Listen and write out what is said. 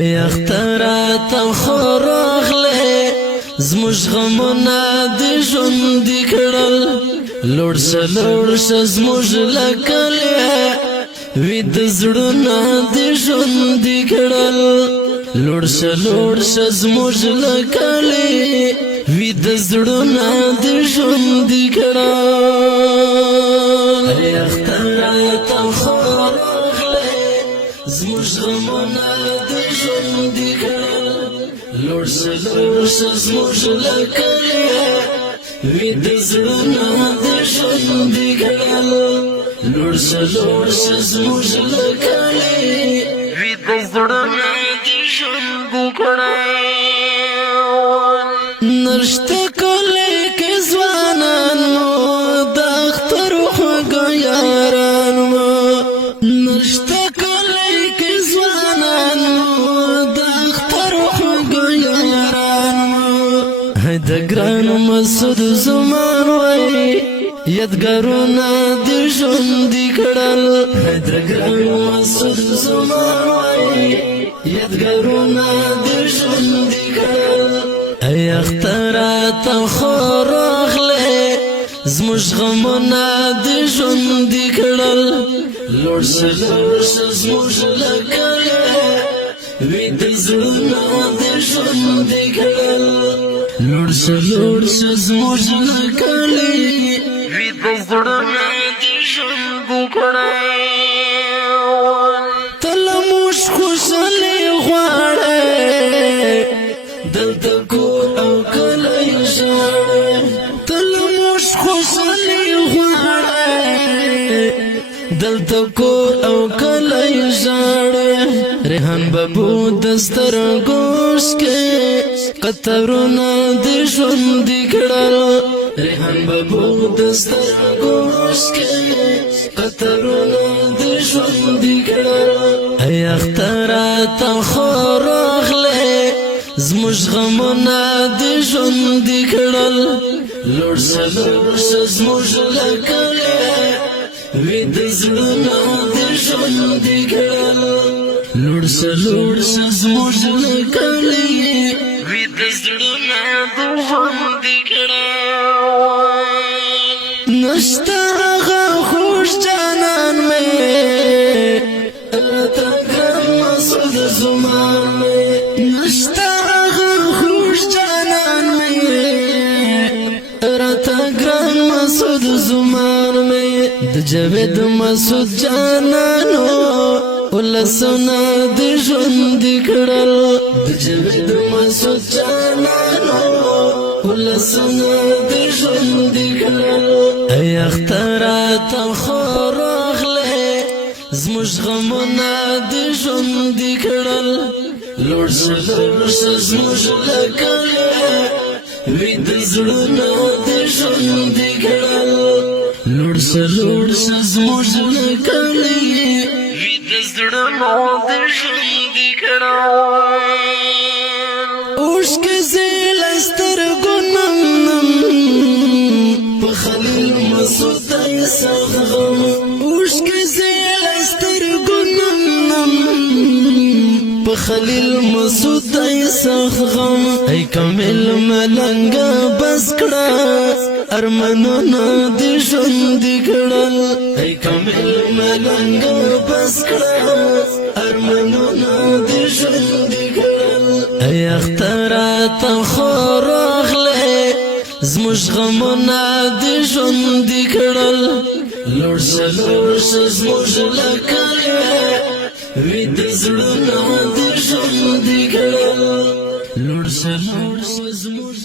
اخترات خورغله زموږ غمونه د ژوند کړل لوړ شه زموږ لکلیا وې د زړونه د ژوند کړل لوړ شه زموږ لکلیا وې د زړونه د ژوند کړل اخترات خورغله زموږ غمونه د ژوند کړل لوړ شه زموږ لکلیا وې د زړونه د ژوند کړل لوړ شه زموږ لکلیا وې د زړونه د ژوند کړل نشته کله کې ځوانانو د اختر خوږه یارانو نشته کله کې ځوانانو د اختر خوږه یارانو د ګران مسعود زمان وای یادګارونه د ژوند کړل د ګران مسعود زمان وای یادګارونه د ژوند کړل ای اخترات خورغله زموږ غمونه د ژوند کړل لوړ شه زموږ لکلیا وې د زړونه د ژوند کړل لوړ شه زموږ لکلیا وې د زړونه د ژوند کړل تل موږ خوشاله غواړو دلته کور او کلی ژاړو تل موږ خوشاله غواړو دلته کور او کلی ژاړو ریحان بابو دسترګوش کې قطرونه د ژوند کړل ریحان بابو دسترګوش کې قطرونه د ژوند کړل ای اخترات خورغله زموږ غمونه د ژوند کړل لوړ شه زموږ لکلیا وې د زړونه د ژوند کړل لوړ شه زموږ لکلیا وې د زړونه د ژوند کړل نشته هغه خوش جانان مې راته ګران مسعود زمان مې نشته هغه خوش جانان مې راته ګران مسعود زمان مې د جاوید مسعود جانانو ولسونه د ژوند کړل د جاوید مسعود جانانو ولسونه د ژوند کړل ای اخترات خورغله زموږ غمونه د ژوند کړل لوړ شه زموږ لکلیا وې د زړونه د ژوند کړل لوړ شه زموږ لکلیا وې د زړونه د ژوند کړل اوښکې زیله سترګو نم په خلیل مسعود یې سخت غم اوښکې زیله سترګو نم په خلیل مسعود یې سخت غم ای کامل ملنګه بس کړه ارمانونه د ژوند کړل ای کامل ملنګه بس کړه ارمانونه د ژوند کړل ای اخترات خورغله زموږ غمونه د ژوند کړل لوړ شه زموږ لکلیا وې د زړونه د ژوند کړل لوړ شه زموږ